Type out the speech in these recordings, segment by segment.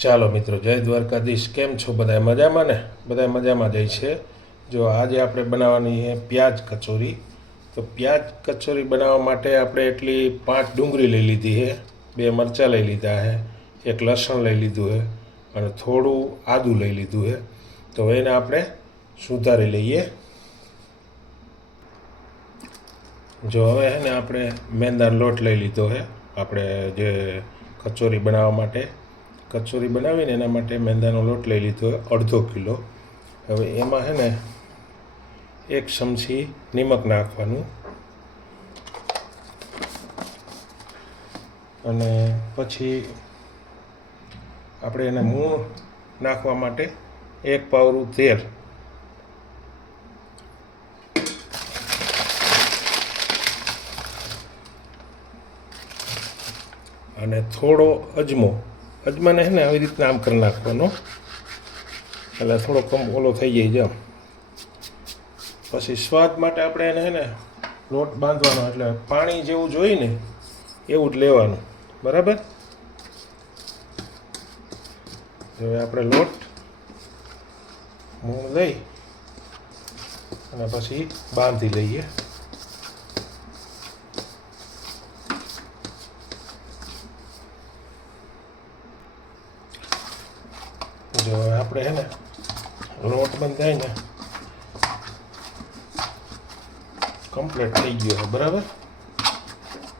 ચાલો મિત્રો, જય દ્વારકાધીશ. કેમ છો બધા? મજામાં ને? બધા મજામાં જાય છે. જો આજે આપણે બનાવવાની છે પ્યાજ કચોરી. તો પ્યાજ કચોરી બનાવવા માટે આપણે એટલી 5 ડુંગળી લઈ લીધી છે, 2 મરચાં લઈ લીધા છે, 1 લસણ લઈ લીધું છે અને થોડું આદું લઈ લીધું છે. તો એને આપણે સુધારી લઈએ. જો હવે છે ને આપણે મેંદાનો લોટ લઈ લીધો છે. આપણે જે કચોરી બનાવવા માટે કચોરી બનાવીને એના માટે મેંદાનો લોટ લઈ લીધો હોય 1/2 કિલો. હવે એમાં છે ને 1 ચમચી નિમક નાખવાનું અને પછી આપણે એને મૂળ નાખવા માટે 1 પાવરું તેલ અને થોડો અજમાને છે ને આવી રીતના આમ કરી નાખવાનો, એટલે થોડો ઓલો થઈ જાય છે. પછી સ્વાદ માટે આપણે એને છે ને લોટ બાંધવાનો, એટલે પાણી જેવું જોઈએ ને એવું જ લેવાનું, બરાબર? હવે આપણે લોટ મૂળ લઈ અને પછી બાંધી લઈએ. જો આપણે છે ને લોટ બંધાય ને કમ્પ્લીટ થઈ ગયો છે, બરાબર?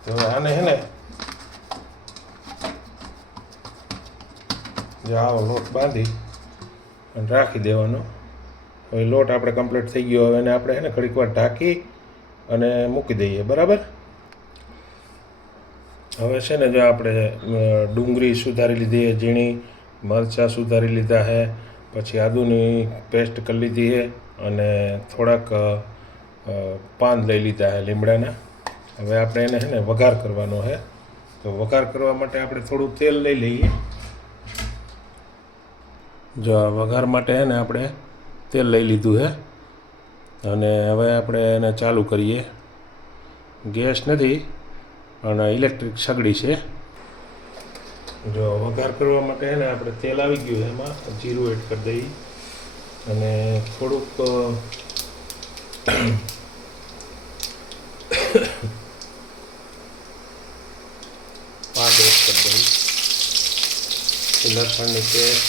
તો હવે આને છે ને જો આવો લોટ બાંધી અને રાખી દેવાનો. હવે લોટ આપણે કમ્પ્લીટ થઈ ગયો. હવે એને આપણે છે ને ઘડીક વાર ઢાંકી અને મૂકી દઈએ, બરાબર? હવે છે ને જો આપણે ડુંગળી સુધારી લીધી, ઝીણી મરચાં સુધારી લીધા છે, પછી આદુની પેસ્ટ કરી લીધી છે અને થોડાક પાન લઈ લીધા છે લીમડાના. હવે આપણે એને છે ને વઘાર કરવાનો છે. તો વઘાર કરવા માટે આપણે થોડું તેલ લઈ લઈએ. જો આ વઘાર માટે છે ને આપણે તેલ લઈ લીધું છે અને હવે આપણે એને ચાલુ કરીએ. ગેસ નથી અને ઇલેક્ટ્રિક સગડી છે. જો વઘાર કરવા માટે છે ને આપણે તેલ આવી ગયું, એમાં જીરું એડ કરી દઈએ અને થોડુંક પાક એડ કરી દઈએ, લસણની પેસ્ટ,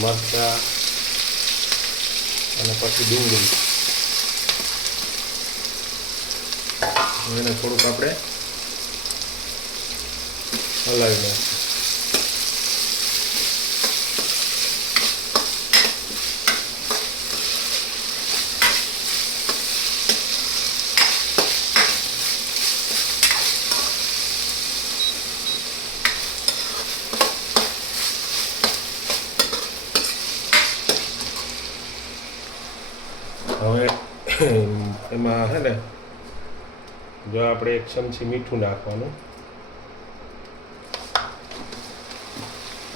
મરચાં અને પછી ડુંગળી. એને થોડુંક આપણે હલાવી નાખીએ. હવે એમાં છે ને જો આપણે 1 ચમચી મીઠું નાખવાનું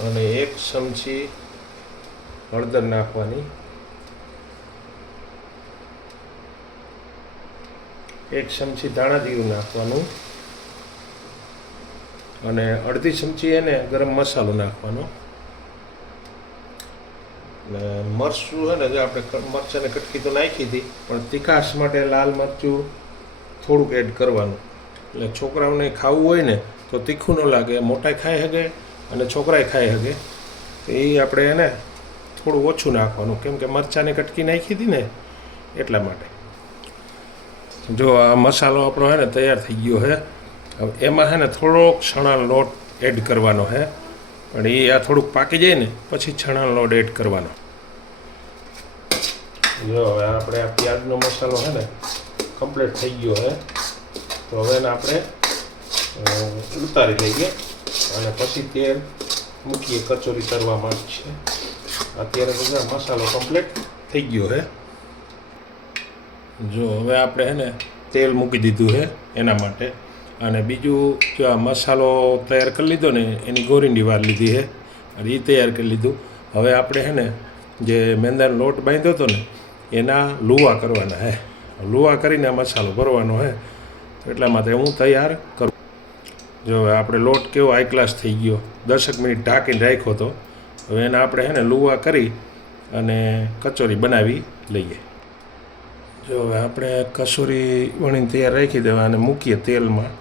અને 1 ચમચી હળદર નાખવાની, 1 ચમચી ધાણા જીરું નાખવાનું અને અડધી ચમચી એને ગરમ મસાલો નાખવાનો. ને મરચું છે ને જો આપણે મરચાંને કટકી તો નાખી હતી, પણ તીખાશ માટે લાલ મરચું થોડુંક એડ કરવાનું. એટલે છોકરાઓને ખાવું હોય ને તો તીખું ન લાગે, મોટાઈ ખાઈ શકે અને છોકરાએ ખાઈ શકે. તો એ આપણે એને થોડું ઓછું નાખવાનું, કેમ કે મરચાંની કટકી નાખી હતી ને એટલા માટે. જો આ મસાલો આપણો છે ને તૈયાર થઈ ગયો છે. હવે એમાં છે ને થોડોક ચણાનો લોટ એડ કરવાનો છે, પણ એ આ થોડુંક પાકી જાય ને પછી ચણાનો લોટ એડ કરવાનો. જો હવે આપણે આ પ્યાજનો મસાલો છે ને કમ્પ્લીટ થઈ ગયો છે. તો હવે એને આપણે ઉતારી લઈએ અને પછી તેલ મૂકીએ કચોરી કરવા માટે છે. અત્યારે બધા મસાલો કમ્પ્લીટ થઈ ગયો છે. જો હવે આપણે છે ને તેલ મૂકી દીધું છે એના માટે. અને બીજું જો આ મસાલો તૈયાર કરી લીધો ને એની ગોરીંડી વાર લીધી છે અને એ તૈયાર કરી લીધું. હવે આપણે છે ને જે મેંદાનો લોટ બાંધ્યો હતો ને એના લુવા કરવાના છે. લુવા કરીને મસાલો ભરવાનો છે, એટલા માટે હું તૈયાર કરું. જો હવે આપણે લોટ કેવો હાઈ ક્લાસ થઈ ગયો, 10 મિનિટ ઢાંકીને રાખ્યો હતો. હવે એને આપણે હે ને લુવા કરી અને કચોરી બનાવી લઈએ. જો હવે આપણે કચોરી વણીને તૈયાર રાખી દેવા અને મૂકીએ તેલમાં.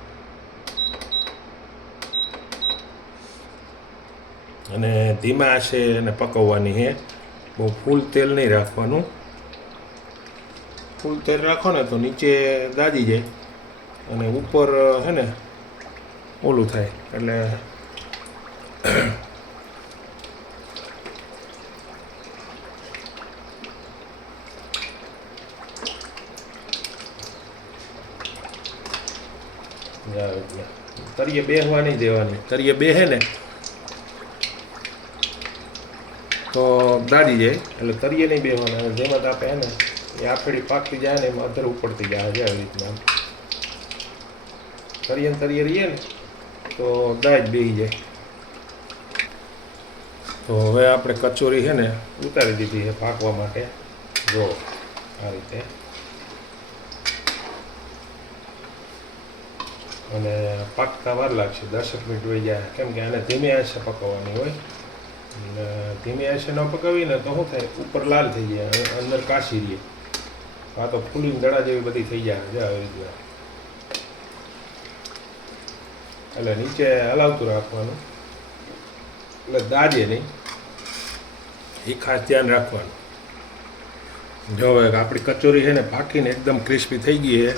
અને ધીમા આંચે એને પકવવાની છે, બહુ ફૂલ તેલ નહીં રાખવાનું. ફૂલ તેલ રાખો ને તો નીચે દાજી જાય અને ઉપર હે ને ઓલું થાય. એટલે તરીએ બેહવા નહીં દેવાની. તરીએ બેહે ને તો દાજી જાય, એટલે તરીએ નહીં બેહવાના. જેમાં આપણે હે ને એ આફેડી પાકતી જાય ને એમાં અધર ઉપડતી જાય છે. આવી રીતના તરીએ રહીએ ને તો દાજ બેસી જાય. તો હવે આપણે કચોરી છે ને ઉતારી દીધી છે પાકવા માટે. જો આ રીતે. અને પાકતા વાર લાગશે, 10 મિનિટ વહી જાય, કેમ કે આને ધીમે આંચે પકવવાની હોય. અને ધીમે આંચે ન પકાવીને તો શું થાય, ઉપર લાલ થઈ જાય, અંદર કાશી રહીએ. આ તો ફૂલીને દડા જેવી બધી થઈ જાય છે આવી રીતે. એટલે નીચે હલાવતું રાખવાનું, એટલે દાજે નહીં, એ ખાસ ધ્યાન રાખવાનું. જો હવે આપણી કચોરી છે ને પાકીને એકદમ ક્રિસ્પી થઈ ગઈ છે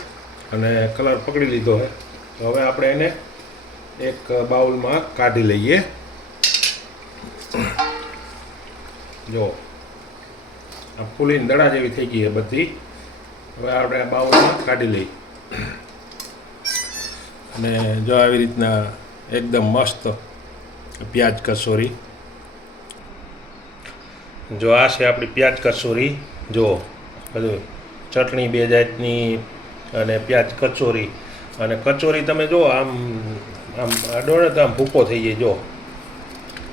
અને કલર પકડી લીધો છે. તો હવે આપણે એને એક બાઉલમાં કાઢી લઈએ. જો આ ફૂલીને દડા જેવી થઈ ગઈ છે બધી. હવે આપણે આ બાઉલમાં કાઢી લઈએ. અને જો આવી રીતના એકદમ મસ્ત પ્યાજ કચોરી. જો આ છે આપણી પ્યાજ કચોરી. જો બધું ચટણી 2 જાતની અને પ્યાજ કચોરી. અને કચોરી તમે જો આમ અડોળે તો આમ ભૂકો થઈ જાય.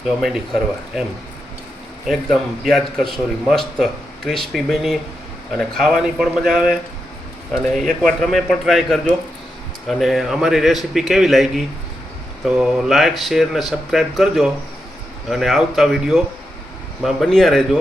જો મેંડી ખરવા એમ એકદમ પ્યાજ કચોરી મસ્ત ક્રિસ્પી બની અને ખાવાની પણ મજા આવે. અને એકવાર તમે પણ ટ્રાય કરજો. અને અમારી રેસીપી કેવી લાગી તો લાઈક, શેર ને સબસ્ક્રાઈબ કરજો. અને આવતા વિડીયોમાં બન્યા રહેજો.